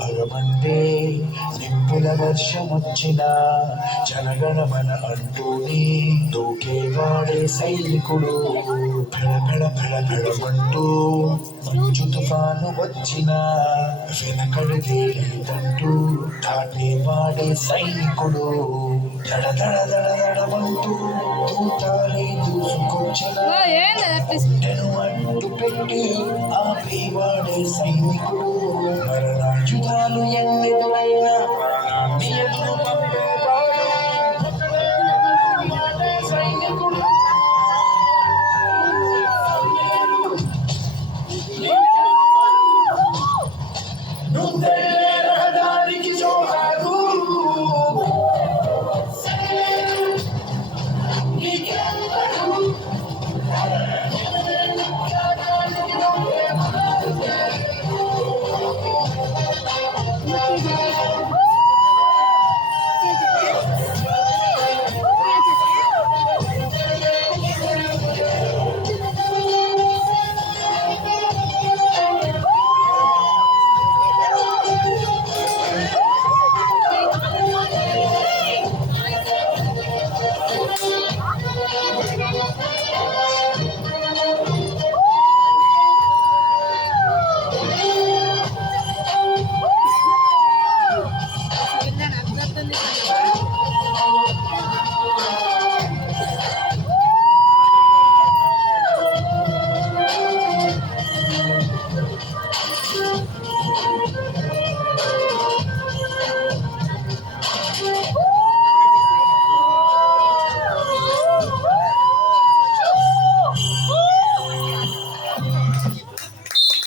భగమంటే నిప్పుల వర్షమొచ్చిన జనగణమన అంటూనే దూకేవాడే సైనికుడు. భెళభెళమంటూ మంచు తుఫాను వచ్చిన వెనకడిగే లేదంటూ దాటేవాడే సైనికుడు. దడదడమంటూ దూతాలే దూసుకొచ్చిన గుండెను అడ్డు పెట్టి ఆపేవాడే సైనికుడు. మరణాయుధాలు ఎన్నెన్నో